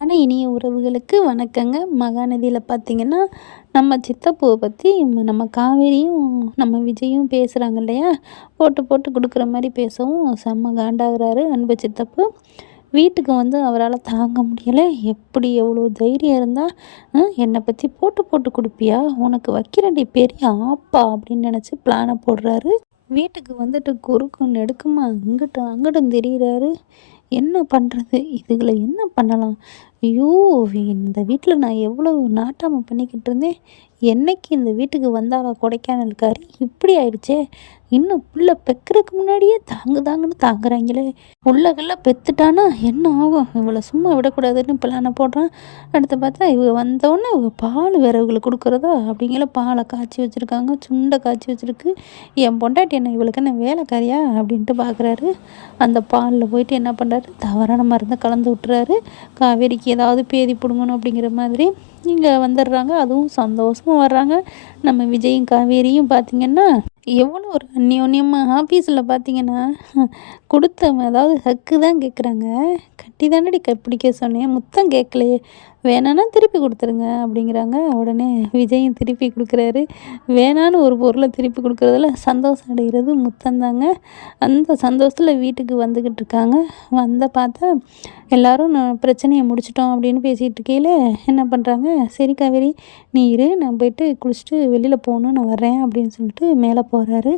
ஆனால் இனிய உறவுகளுக்கு வணக்கங்க. மகாநதியில் பார்த்தீங்கன்னா நம்ம சித்தப்பூவை பற்றி நம்ம காவேரியும் நம்ம விஜயும் பேசுகிறாங்க இல்லையா, போட்டு போட்டு கொடுக்குற மாதிரி பேசவும் செம்ம காண்டாகிறாரு அன்பு சித்தப்பு. வீட்டுக்கு வந்து அவரால் தாங்க முடியலை. எப்படி எவ்வளோ தைரியம் இருந்தால் என்னை பற்றி போட்டு போட்டு கொடுப்பியா, உனக்கு வைக்கிறண்டி பெரிய ஆப்பா அப்படின்னு நினச்சி பிளானை போடுறாரு. வீட்டுக்கு வந்துட்டு குறுக்கும் நெடுக்குமா இங்கிட்டும் அங்கிட்டும் தெரிகிறாரு. என்ன பண்ணுறது, இதுகளை என்ன பண்ணலாம்? ஐயோ, இந்த வீட்டில் நான் எவ்வளோ நாட்டாமல் பண்ணிக்கிட்டு இருந்தேன். என்னைக்கு இந்த வீட்டுக்கு வந்தாலா கொடைக்கானல்காரி இப்படி ஆயிடுச்சே. இன்னும் புள்ள பெக்கிறதுக்கு முன்னாடியே தாங்கு தாங்குன்னு தாங்குறாங்களே. புள்ளகள்ல பெத்துட்டானா என்ன ஆகும்? இவளை சும்மா விடக்கூடாதுன்னு பிளானை போடுறான். அடுத்து பார்த்தா இவங்க வந்தோடனே இவங்க பால் வேற இவங்களுக்கு கொடுக்குறதா அப்படிங்கிற பாலை காய்ச்சி வச்சுருக்காங்க, சுண்டை காய்ச்சி வச்சுருக்கு. என் பொண்டாட்டி என்ன இவளுக்கு என்ன வேலைக்காரியா அப்படின்ட்டு பார்க்குறாரு. அந்த பாலில் போயிட்டு என்ன பண்ணுறாரு, தவறான மருந்தை கலந்து விட்டுறாரு. காவேரிக்கு ஏதாவது பேதி பிடுங்கணும் அப்படிங்கிற மாதிரி இங்கே வந்துடுறாங்க. அதுவும் சந்தோஷமாக வர்றாங்க. நம்ம விஜயும் காவேரியும் பார்த்திங்கன்னா எவ்வளோ ஒரு அந்யோன்யமாக ஆஃபீஸில் பார்த்தீங்கன்னா கொடுத்த அதாவது ஹக்கு தான் கேட்குறாங்க. கட்டி தானடி பிடிக்க சொன்னேன், முத்தம் கேட்கலையே, வேணான்னா திருப்பி கொடுத்துருங்க அப்படிங்கிறாங்க. உடனே விஜயும் திருப்பி கொடுக்குறாரு. வேணான்னு ஒரு பொருளை திருப்பி கொடுக்குறதுல சந்தோஷம் அடைகிறது முத்தந்தாங்க. அந்த சந்தோஷத்தில் வீட்டுக்கு வந்துக்கிட்டு இருக்காங்க. பார்த்தா எல்லோரும் பிரச்சனையை முடிச்சிட்டோம் அப்படின்னு பேசிகிட்டு இருக்கையில் என்ன பண்ணுறாங்க, சரி காவேரி நீ இரு, நான் போயிட்டு குளிச்சுட்டு வெளியில் போகணும், நான் வர்றேன் அப்படின்னு சொல்லிட்டு மேலே போகிறாரு.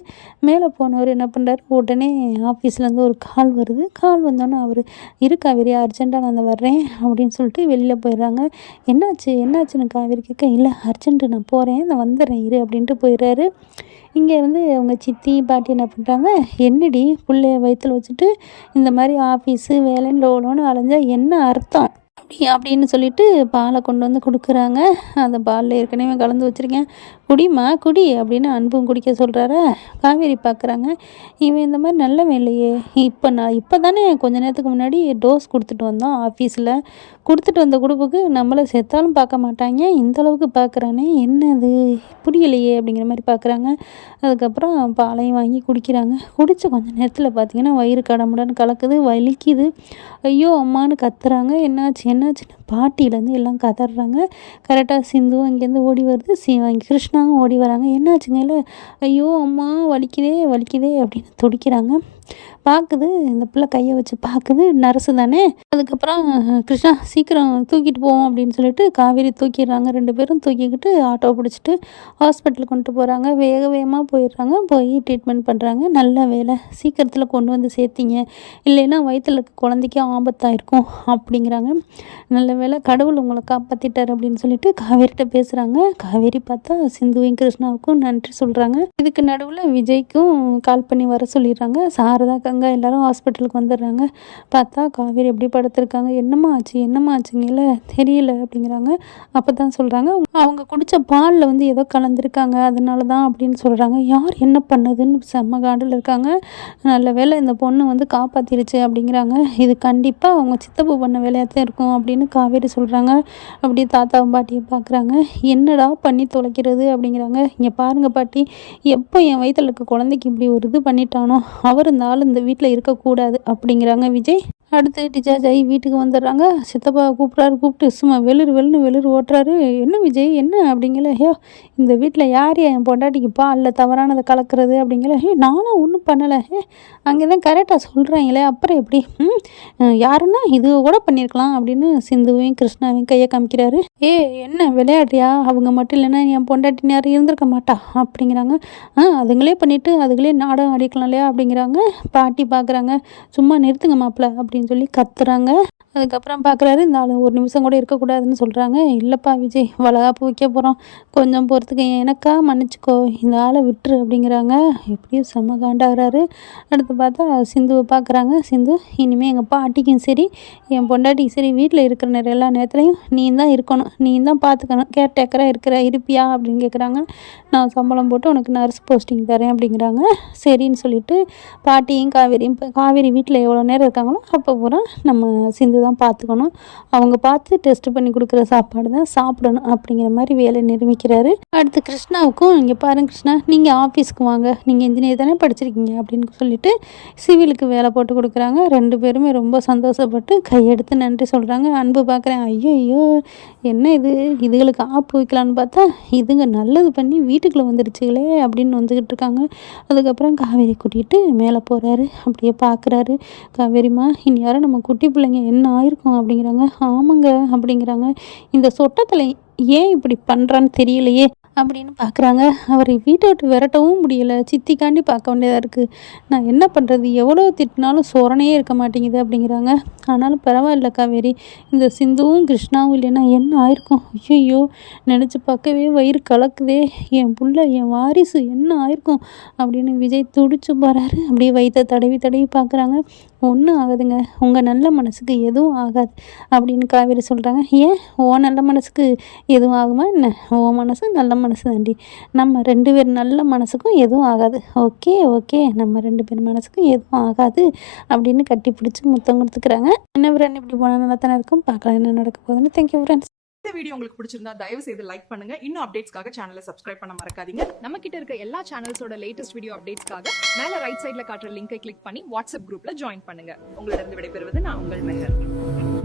மேலே போனவர் என்ன பண்ணுறாரு, உடனே ஆஃபீஸ்லேருந்து ஒரு கால் வருது. கால் வந்தோன்னே அவர் இரு காவேரி அர்ஜென்ட்டாக நான் வர்றேன் அப்படின்னு சொல்லிட்டு வெளியில் போயிடுறாங்க. என்னாச்சுன்னு காவேரி கேட்க, இல்லை அர்ஜென்ட்டு நான் போகிறேன், நான் வந்துடுறேன் இரு அப்படின்ட்டு போயிடுறாரு. இங்கே வந்து அவங்க சித்தி பாட்டி என்ன பண்ணுறாங்க, என்னடி பிள்ளைய வயிற்றில் வச்சுட்டு இந்த மாதிரி ஆஃபீஸு வேலைன்னு லோலோன்னு அலைஞ்சா என்ன அர்த்தம் அப்படின்னு சொல்லிட்டு பாலை கொண்டு வந்து கொடுக்குறாங்க. அந்த பாலில் ஏற்கனவே கலந்து வச்சுருக்கேன், குடிமா குடி அப்படின்னு அன்பும் குடிக்க சொல்கிறாரா. காவேரி பார்க்குறாங்க, இவன் இந்த மாதிரி நல்லவன் இல்லையே. இப்போ தானே கொஞ்ச நேரத்துக்கு முன்னாடி டோஸ் கொடுத்துட்டு வந்தோம் ஆஃபீஸில், கொடுத்துட்டு வந்த குடும்புக்கு நம்மளை செத்தாலும் பார்க்க மாட்டாங்க, இந்தளவுக்கு பார்க்குறானே, என்னது புரியலையே அப்படிங்கிற மாதிரி பார்க்குறாங்க. அதுக்கப்புறம் பாலையும் வாங்கி குடிக்கிறாங்க. குடித்த கொஞ்சம் நேரத்தில் பார்த்திங்கன்னா வயிறு கடமுடன்னு கலக்குது, வலிக்குது, ஐயோ அம்மானு கத்துறாங்க. என்னாச்சுன்னு பாட்டியிலேருந்து எல்லாம் கதறாங்க. கரெக்டாக சிந்துவும் அங்கேருந்து ஓடி வருது, கிருஷ்ணாவும் ஓடி வராங்க. என்னாச்சுங்க, இல்லை ஐயோ அம்மா வலிக்குதே அப்படின்னு துடிக்கிறாங்க. பார்க்குது, இந்த பிள்ளை கையை வச்சு பார்க்குது, நர்ஸு தானே. அதுக்கப்புறம் கிருஷ்ணா சீக்கிரம் தூக்கிட்டு போவோம் அப்படின்னு சொல்லிட்டு காவேரி தூக்கிடுறாங்க. 2 பேரும் தூக்கிக்கிட்டு ஆட்டோ பிடிச்சிட்டு ஹாஸ்பிட்டலுக்கு கொண்டு போகிறாங்க. வேகமாக போயிடுறாங்க. போய் ட்ரீட்மெண்ட் பண்ணுறாங்க. நல்ல வேலை சீக்கிரத்தில் கொண்டு வந்து சேர்த்திங்க, இல்லைன்னா வயிற்றில் இருக்க குழந்தைக்கு ஆபத்தாக இருக்கும் அப்படிங்கிறாங்க. நல்ல வேலை கடவுள் உங்களை காப்பாற்றிட்டார் அப்படின்னு சொல்லிட்டு காவேரிகிட்ட பேசுகிறாங்க. காவேரி பார்த்தா சிந்துவையும் கிருஷ்ணாவுக்கும் நன்றி சொல்கிறாங்க. இதுக்கு நடுவில் விஜய்க்கும் கால் பண்ணி வர சொல்லிடுறாங்க. சாரதா கங்கா எல்லாரும் ஹாஸ்பிட்டலுக்கு வந்துடுறாங்க. பார்த்தா காவேரி எப்படி படுத்திருக்காங்க. என்னம்மா ஆச்சுங்கல்ல தெரியல அப்படிங்கிறாங்க. அப்போ தான் சொல்கிறாங்க, அவங்க குடித்த பாலில் வந்து ஏதோ கலந்துருக்காங்க, அதனால தான் அப்படின்னு சொல்கிறாங்க. யார் என்ன பண்ணதுன்னு செம்ம காண்டில் இருக்காங்க. நல்ல வேலை இந்த பொண்ணு வந்து காப்பாற்றிருச்சு அப்படிங்கிறாங்க. இது கண்டிப்பாக அவங்க சித்தப்பு பண்ண வேலையாக தான் இருக்கும் அப்படின்னு காவேரி சொல்கிறாங்க. அப்படியே தாத்தாவும் பாட்டியும் பார்க்குறாங்க. என்னடா பண்ணி தொலைக்கிறது அப்படிங்கிறாங்க. இங்கே பாருங்கள் பாட்டி, எப்போ என் வயிற்றில் இருக்க குழந்தைக்கு இப்படி ஒரு இது பண்ணிட்டானோ அவர் இந்த ஆள் இந்த வீட்டில் இருக்கக்கூடாது அப்படிங்கிறாங்க விஜய். அடுத்து டிஸ்சார்ஜ் ஆகி வீட்டுக்கு வந்துடுறாங்க. சித்தப்பா கூப்பிட்டு சும்மா வெளிர் ஓட்டுறாரு. என்ன விஜய் என்ன அப்படிங்கல, ஐயோ இந்த வீட்டில் யார் என் பொண்டாட்டிக்கு பாலில் தவறானதை கலக்கிறது அப்படிங்கல, நானும் ஒன்றும் பண்ணலை, அங்கே தான் கரெக்டாக சொல்கிறாங்களே அப்புறம் எப்படி யாருன்னா இது கூட பண்ணியிருக்கலாம் அப்படின்னு சிந்துவையும் கிருஷ்ணாவையும் கையை காமிக்கிறாரு. என்ன விளையாடுறியா, அவங்க மட்டும் இல்லைன்னா என் பொண்டாட்டின்னு யாரும் இருந்திருக்க மாட்டா அப்படிங்கிறாங்க. அதுங்களே பண்ணிவிட்டு அதுங்களே நாடகம் அடிக்கலாம் இல்லையா அப்படிங்கிறாங்க. பாட்டி பார்க்குறாங்க. சும்மா நிறுத்துங்க மாப்பிள்ள அப்படின்னு சொல்லி கத்துறாங்க. அதுக்கப்புறம் பார்க்குறாரு, இந்த ஆள் ஒரு நிமிஷம் கூட இருக்கக்கூடாதுன்னு சொல்கிறாங்க. இல்லைப்பா விஜய், வளகாப்பு வைக்க போகிறோம், கொஞ்சம் போகிறதுக்கு எனக்கா மன்னிச்சிக்கோ, இந்த ஆளை விட்டுரு அப்படிங்கிறாங்க. எப்படியும் செம்ம காண்டாகிறாரு. அடுத்து பார்த்தா சிந்துவை பார்க்குறாங்க. சிந்து, இனிமேல் எங்கள் பாட்டிக்கும் சரி என் பொண்டாட்டிக்கும் சரி வீட்டில் இருக்கிற எல்லா நேரத்துலையும் நீ தான் இருக்கணும், நீ தான் பார்த்துக்கணும், கேர்டேக்கராக இருப்பியா அப்படின்னு கேட்குறாங்க. நான் சம்பளம் போட்டு உனக்கு நர்ஸ் போஸ்டிங் தரேன் அப்படிங்கிறாங்க. சரின்னு சொல்லிட்டு பாட்டியும் காவேரி வீட்டில் எவ்வளோ நேரம் இருக்காங்களோ அப்போ பூரா நம்ம சிந்து தான் பார்த்துக்கணும், அவங்க பார்த்து டெஸ்ட் பண்ணி கொடுக்குற சாப்பாடு தான் சாப்பிடணும் அப்படிங்கிற மாதிரி வேலை நிரூபிக்கிறாரு. அடுத்து கிருஷ்ணாவுக்கும் இங்கே பாருங்க கிருஷ்ணா, நீங்கள் ஆஃபீஸ்க்கு வாங்க, நீங்கள் இன்ஜினியர் தானே படிச்சிருக்கீங்க அப்படின்னு சொல்லிட்டு சிவிலுக்கு வேலை போட்டு கொடுக்குறாங்க. 2 பேருமே ரொம்ப சந்தோஷப்பட்டு கையெடுத்து நன்றி சொல்கிறாங்க. அன்பு பார்க்குறேன், ஐயோ என்ன இதுகளுக்கு ஆப்பு வைக்கலான்னு பார்த்தா இதுங்க நல்லது பண்ணி வீட்டுக்குள்ளே வந்துடுச்சுங்களே அப்படின்னு வந்துக்கிட்டு இருக்காங்க. அதுக்கப்புறம் காவேரி கூட்டிகிட்டு மேலே போகிறாரு. அப்படியே பார்க்குறாரு. காவேரிம்மா, இனி யாரும் நம்ம குட்டி பிள்ளைங்க என்ன ஆயிருக்கும் அப்படிங்கிறாங்க. ஆமாங்க அப்படிங்கிறாங்க. இந்த சொட்டத்தில் ஏன் இப்படி பண்ணுறான்னு தெரியலையே அப்படின்னு பார்க்குறாங்க. அவரை வீட்டை விட்டு விரட்டவும் முடியலை, சித்திக்காண்டி பார்க்க வேண்டியதாக இருக்குது. நான் என்ன பண்ணுறது, எவ்வளோ திட்டினாலும் சோரணையே இருக்க மாட்டேங்குது அப்படிங்கிறாங்க. ஆனாலும் பரவாயில்ல காவேரி, இந்த சிந்துவும் கிருஷ்ணாவும் இல்லைன்னா என்ன ஆயிருக்கும், ஐயோ நினச்சி பார்க்கவே வயிறு கலக்குதே, என் புள்ள என் வாரிசு என்ன ஆயிருக்கும் அப்படின்னு விஜய் துடிச்சு போகிறாரு. அப்படியே வயிற்றை தடவி தடவி பார்க்குறாங்க. ஒன்றும் ஆகாதுங்க, உங்கள் நல்ல மனசுக்கு எதுவும் ஆகாது அப்படின்னு காவேரி சொல்கிறாங்க. ஏன் ஓ நல்ல மனசுக்கு எதுவும் ஆகுமா என்ன, ஓ மனசு நல்ல மனசு தாண்டி, நம்ம 2 பேர் நல்ல மனசுக்கும் எதுவும் ஆகாது, ஓகே ஓகே நம்ம 2 பேர் மனசுக்கும் எதுவும் ஆகாது அப்படின்னு கட்டி பிடிச்சி முத்தம் கொடுத்துக்கிறாங்க. என்ன ஃப்ரெண்ட், இப்படி போனால் நல்லா தானே இருக்கும், பார்க்கலாம் என்ன நடக்க போகுதுன்னு. Thank you friends. இந்த வீடியோ உங்களுக்கு பிடிச்சிருந்தா தயவு செய்து லைக் பண்ணுங்க. இன்னும் அப்டேட்ஸ்க்காக சேனலை சப்ஸ்கிரைப் பண்ண மறக்காதீங்க. நம்ம கிட்ட இருக்க எல்லா சேனல்ஸோட லேட்டஸ்ட் வீடியோ அப்டேட்ஸ்க்காக மேல ரைட் சைடுல காட்டுற லிங்கை கிளிக் பண்ணி வாட்ஸ்அப் குரூப்ல ஜாயின் பண்ணுங்க. உங்களிடம் விடைபெறுவது நான் உங்கள் மெஹர்.